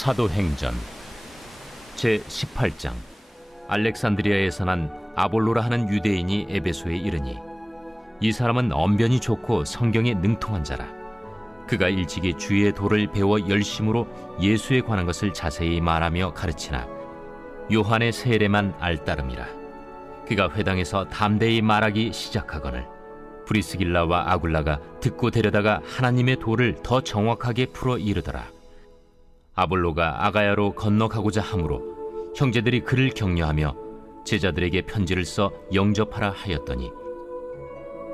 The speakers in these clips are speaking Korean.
사도행전 제18장. 알렉산드리아에서 난 아볼로라 하는 유대인이 에베소에 이르니 이 사람은 언변이 좋고 성경에 능통한 자라. 그가 일찍이 주의 도를 배워 열심으로 예수에 관한 것을 자세히 말하며 가르치나 요한의 세례만 알따름이라. 그가 회당에서 담대히 말하기 시작하거늘 브리스길라와 아굴라가 듣고 데려다가 하나님의 도를 더 정확하게 풀어 이르더라. 아볼로가 아가야로 건너가고자 하므로 형제들이 그를 격려하며 제자들에게 편지를 써 영접하라 하였더니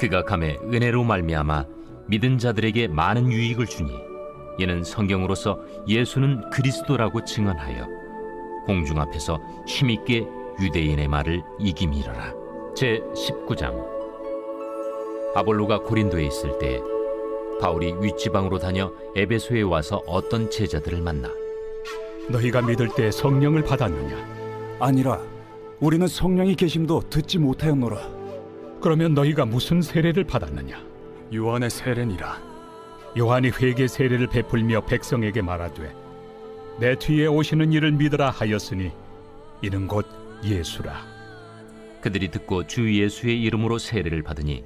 그가 감에 은혜로 말미암아 믿은 자들에게 많은 유익을 주니 이는 성경으로서 예수는 그리스도라고 증언하여 공중 앞에서 힘있게 유대인의 말을 이김이러라. 제19장. 아볼로가 고린도에 있을 때 바울이 윗지방으로 다녀 에베소에 와서 어떤 제자들을 만나 너희가 믿을 때 성령을 받았느냐? 아니라 우리는 성령이 계심도 듣지 못하였노라. 그러면 너희가 무슨 세례를 받았느냐? 요한의 세례니라. 요한이 회개 세례를 베풀며 백성에게 말하되 내 뒤에 오시는 이를 믿으라 하였으니 이는 곧 예수라. 그들이 듣고 주 예수의 이름으로 세례를 받으니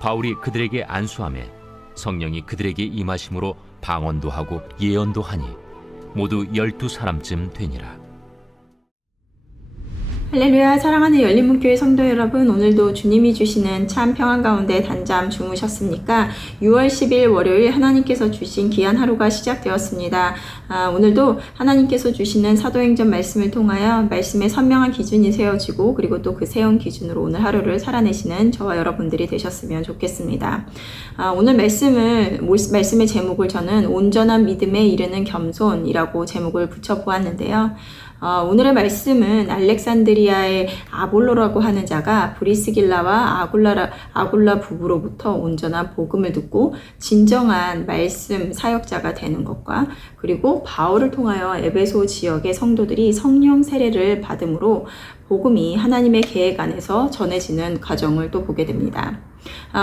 바울이 그들에게 안수하매 성령이 그들에게 임하심으로 방언도 하고 예언도 하니 모두 12사람쯤 되니라. 할렐루야. 사랑하는 열린문교회 성도 여러분, 오늘도 주님이 주시는 참 평안 가운데 단잠 주무셨습니까? 6월 10일 월요일 하나님께서 주신 귀한 하루가 시작되었습니다. 오늘도 하나님께서 주시는 사도행전 말씀을 통하여 말씀의 선명한 기준이 세워지고 그리고 또 그 세운 기준으로 오늘 하루를 살아내시는 저와 여러분들이 되셨으면 좋겠습니다. 오늘 말씀의 제목을 저는 온전한 믿음에 이르는 겸손이라고 제목을 붙여보았는데요. 오늘의 말씀은 알렉산드리아의 아볼로라고 하는 자가 브리스길라와 아굴라 부부로부터 온전한 복음을 듣고 진정한 말씀 사역자가 되는 것과 그리고 바울을 통하여 에베소 지역의 성도들이 성령 세례를 받음으로 복음이 하나님의 계획 안에서 전해지는 과정을 또 보게 됩니다.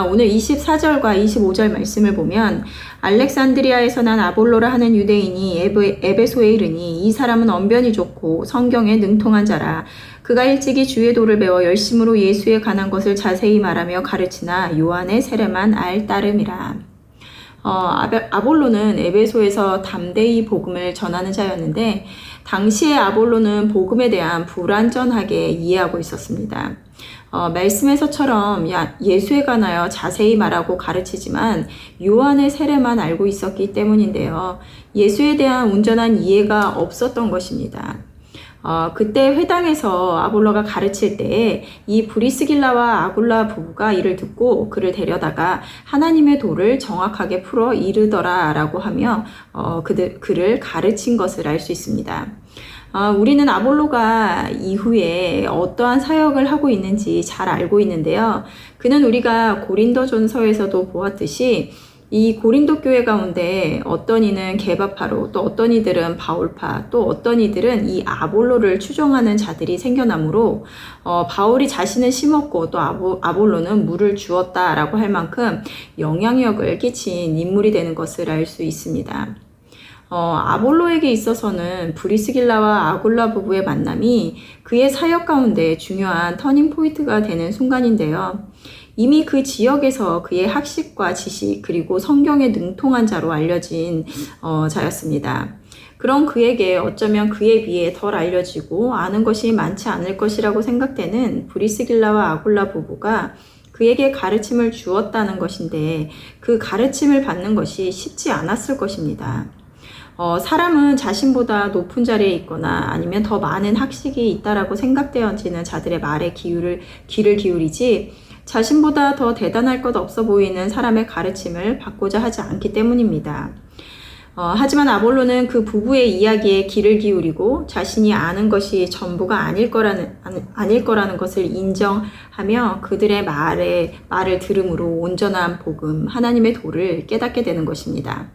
오늘 24절과 25절 말씀을 보면 알렉산드리아에서 난 아볼로라 하는 유대인이 에베소에 이르니 이 사람은 언변이 좋고 성경에 능통한 자라. 그가 일찍이 주의 도를 배워 열심으로 예수에 관한 것을 자세히 말하며 가르치나 요한의 세례만 알따름이라. 아볼로는 에베소에서 담대히 복음을 전하는 자였는데 당시의 아볼로는 복음에 대한 불완전하게 이해하고 있었습니다. 말씀에서처럼 예수에 관하여 자세히 말하고 가르치지만 요한의 세례만 알고 있었기 때문인데요. 예수에 대한 온전한 이해가 없었던 것입니다. 그때 회당에서 아볼로가 가르칠 때에 이 브리스길라와 아굴라 부부가 이를 듣고 그를 데려다가 하나님의 도를 정확하게 풀어 이르더라 라고 하며 그를 가르친 것을 알 수 있습니다. 우리는 아볼로가 이후에 어떠한 사역을 하고 있는지 잘 알고 있는데요. 그는 우리가 고린도전서에서도 보았듯이 이 고린도 교회 가운데 어떤 이는 게바파로 또 어떤 이들은 바울파 또 어떤 이들은 이 아볼로를 추종하는 자들이 생겨나므로 바울이 자신은 심었고 또 아볼로는 물을 주었다라고 할 만큼 영향력을 끼친 인물이 되는 것을 알 수 있습니다. 아볼로에게 있어서는 브리스길라와 아굴라 부부의 만남이 그의 사역 가운데 중요한 터닝 포인트가 되는 순간인데요. 이미 그 지역에서 그의 학식과 지식 그리고 성경에 능통한 자로 알려진 자였습니다. 그런 그에게 어쩌면 그에 비해 덜 알려지고 아는 것이 많지 않을 것이라고 생각되는 브리스길라와 아굴라 부부가 그에게 가르침을 주었다는 것인데 그 가르침을 받는 것이 쉽지 않았을 것입니다. 사람은 자신보다 높은 자리에 있거나 아니면 더 많은 학식이 있다라고 생각되어지는 자들의 말에 귀를 기울이지 자신보다 더 대단할 것 없어 보이는 사람의 가르침을 받고자 하지 않기 때문입니다. 하지만 아볼로는 그 부부의 이야기에 귀를 기울이고 자신이 아는 것이 전부가 아닐 거라는 것을 인정하며 그들의 말을 들음으로 온전한 복음, 하나님의 도를 깨닫게 되는 것입니다.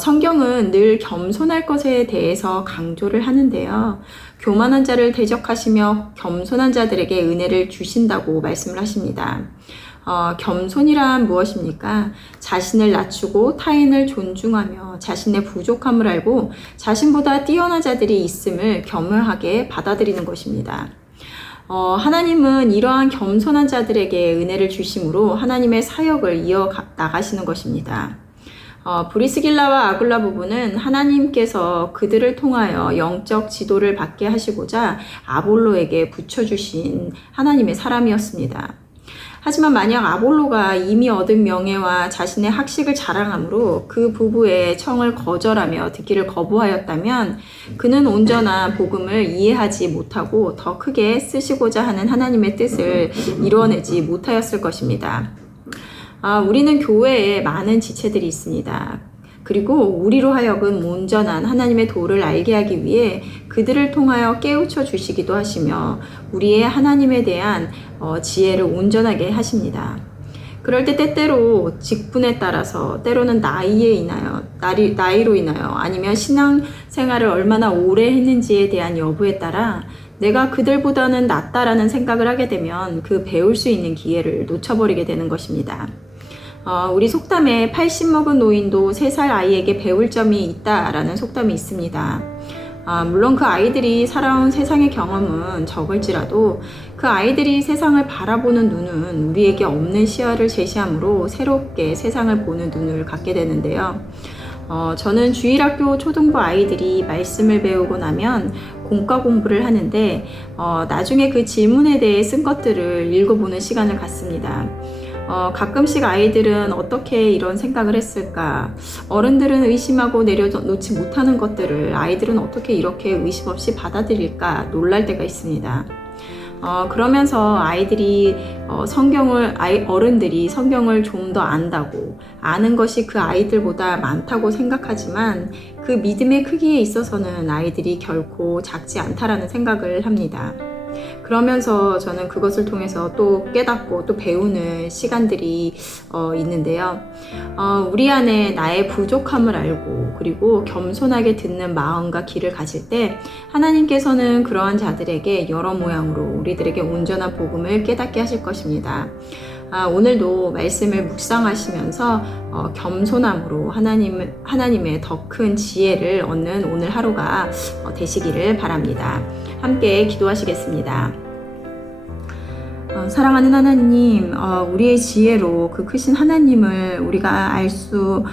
성경은 늘 겸손할 것에 대해서 강조를 하는데요. 교만한 자를 대적하시며 겸손한 자들에게 은혜를 주신다고 말씀을 하십니다. 겸손이란 무엇입니까? 자신을 낮추고 타인을 존중하며 자신의 부족함을 알고 자신보다 뛰어난 자들이 있음을 겸허하게 받아들이는 것입니다. 하나님은 이러한 겸손한 자들에게 은혜를 주심으로 하나님의 사역을 이어 나가시는 것입니다. 브리스길라와 아굴라 부부는 하나님께서 그들을 통하여 영적 지도를 받게 하시고자 아볼로에게 붙여주신 하나님의 사람이었습니다. 하지만 만약 아볼로가 이미 얻은 명예와 자신의 학식을 자랑함으로 그 부부의 청을 거절하며 듣기를 거부하였다면 그는 온전한 복음을 이해하지 못하고 더 크게 쓰시고자 하는 하나님의 뜻을 이루어내지 못하였을 것입니다. 우리는 교회에 많은 지체들이 있습니다. 그리고 우리로 하여금 온전한 하나님의 도를 알게 하기 위해 그들을 통하여 깨우쳐 주시기도 하시며 우리의 하나님에 대한 지혜를 온전하게 하십니다. 그럴 때 때때로 직분에 따라서 때로는 나이로 인하여 아니면 신앙 생활을 얼마나 오래 했는지에 대한 여부에 따라 내가 그들보다는 낫다라는 생각을 하게 되면 그 배울 수 있는 기회를 놓쳐버리게 되는 것입니다. 우리 속담에 80 먹은 노인도 3살 아이에게 배울 점이 있다라는 속담이 있습니다. 물론 그 아이들이 살아온 세상의 경험은 적을지라도 그 아이들이 세상을 바라보는 눈은 우리에게 없는 시야를 제시하므로 새롭게 세상을 보는 눈을 갖게 되는데요. 저는 주일학교 초등부 아이들이 말씀을 배우고 나면 공과 공부를 하는데 나중에 그 질문에 대해 쓴 것들을 읽어보는 시간을 갖습니다. 가끔씩 아이들은 어떻게 이런 생각을 했을까? 어른들은 의심하고 내려놓지 못하는 것들을 아이들은 어떻게 이렇게 의심 없이 받아들일까? 놀랄 때가 있습니다. 그러면서 어른들이 성경을 좀 더 안다고, 아는 것이 그 아이들보다 많다고 생각하지만 그 믿음의 크기에 있어서는 아이들이 결코 작지 않다라는 생각을 합니다. 그러면서 저는 그것을 통해서 또 깨닫고 또 배우는 시간들이 있는데요. 우리 안에 나의 부족함을 알고 그리고 겸손하게 듣는 마음과 길을 가질 때 하나님께서는 그러한 자들에게 여러 모양으로 우리들에게 온전한 복음을 깨닫게 하실 것입니다. 오늘도 말씀을 묵상하시면서 겸손함으로 하나님의 더 큰 지혜를 얻는 오늘 하루가 되시기를 바랍니다. 함께 기도하시겠습니다. 사랑하는 하나님, 우리의 지혜로 그 크신 하나님을 우리가 알 수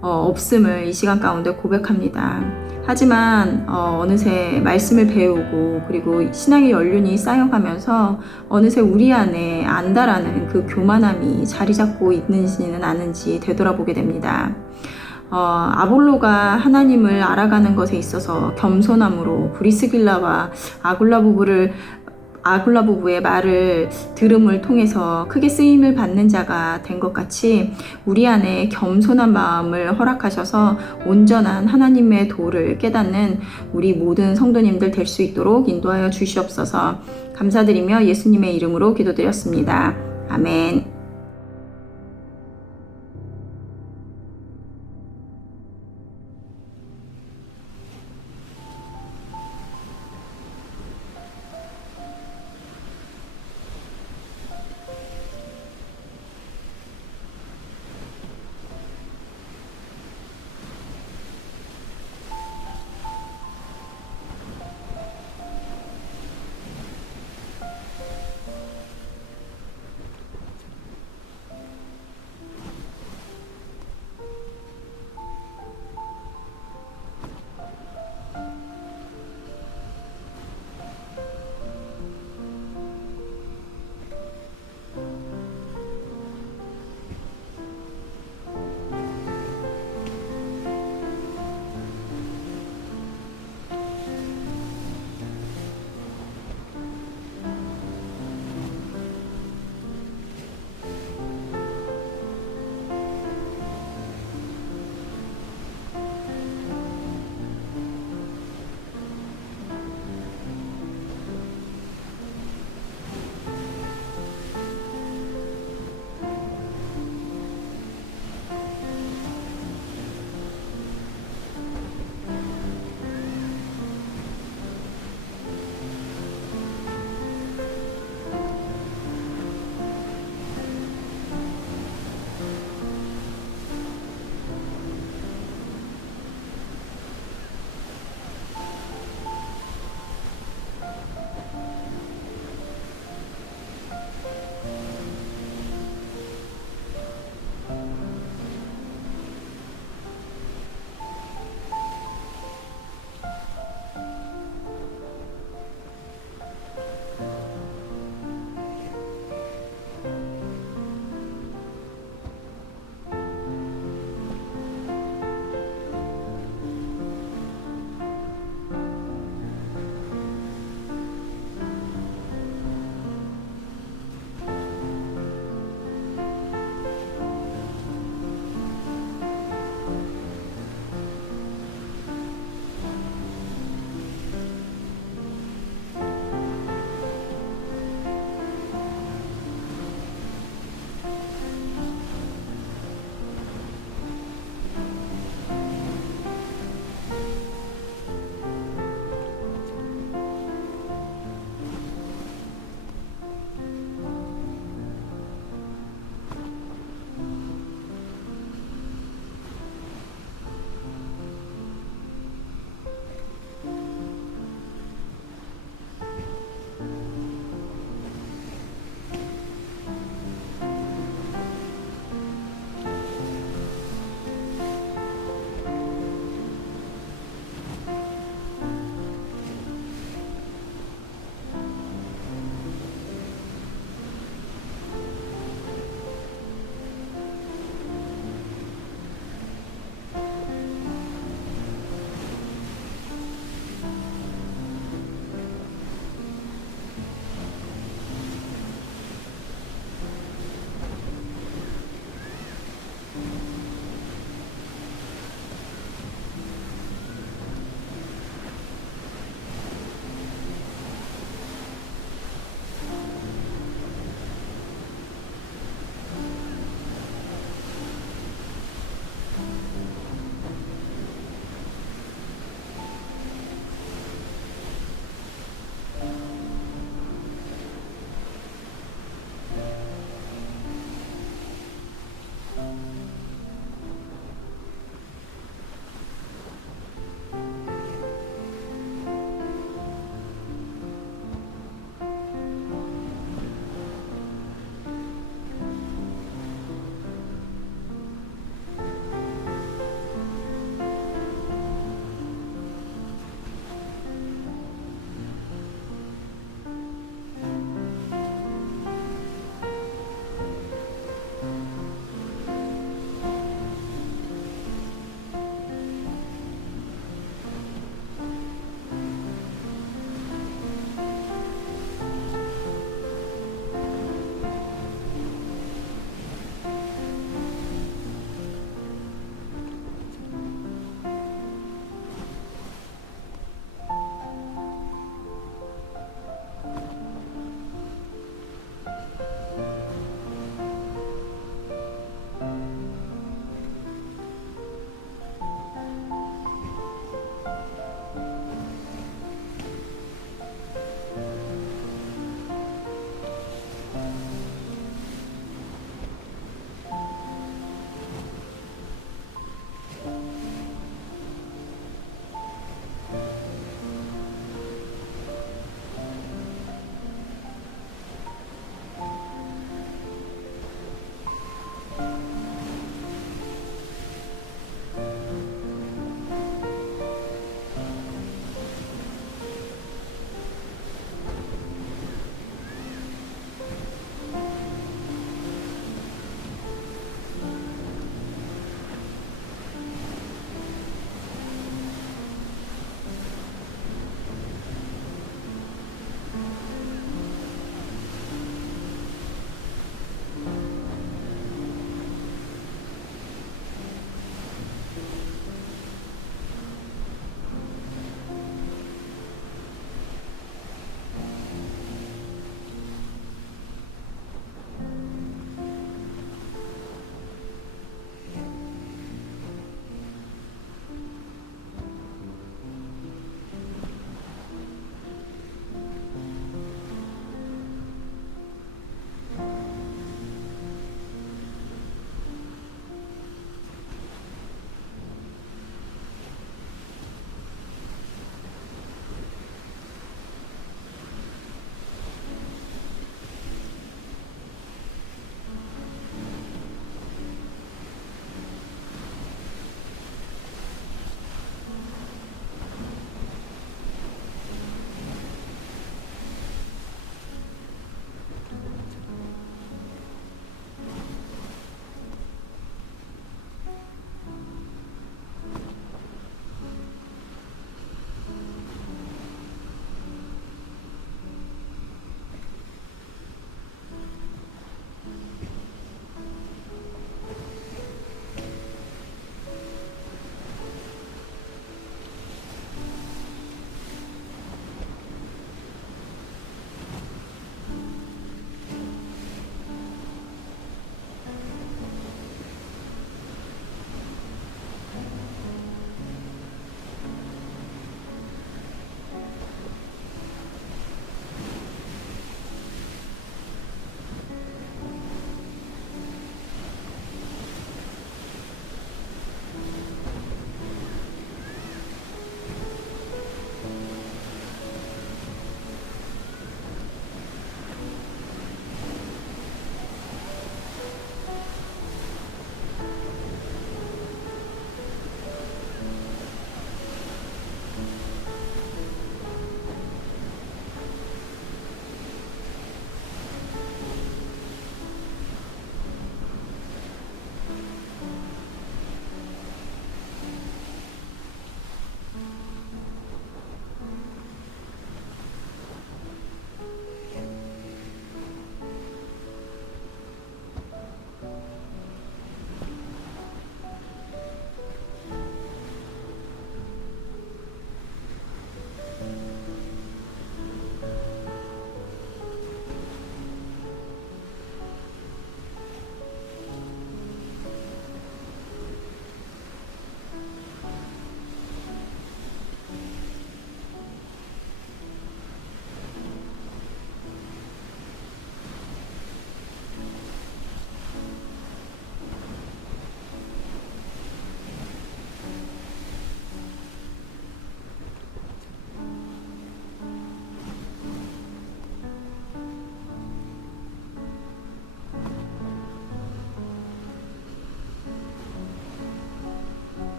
없음을 이 시간 가운데 고백합니다. 하지만 어느새 말씀을 배우고 그리고 신앙의 연륜이 쌓여가면서 어느새 우리 안에 안다라는 그 교만함이 자리 잡고 있는지는 않은지 되돌아보게 됩니다. 아볼로가 하나님을 알아가는 것에 있어서 겸손함으로 브리스길라와 아굴라 부부의 말을 들음을 통해서 크게 쓰임을 받는 자가 된 것 같이 우리 안에 겸손한 마음을 허락하셔서 온전한 하나님의 도를 깨닫는 우리 모든 성도님들 될 수 있도록 인도하여 주시옵소서. 감사드리며 예수님의 이름으로 기도드렸습니다. 아멘.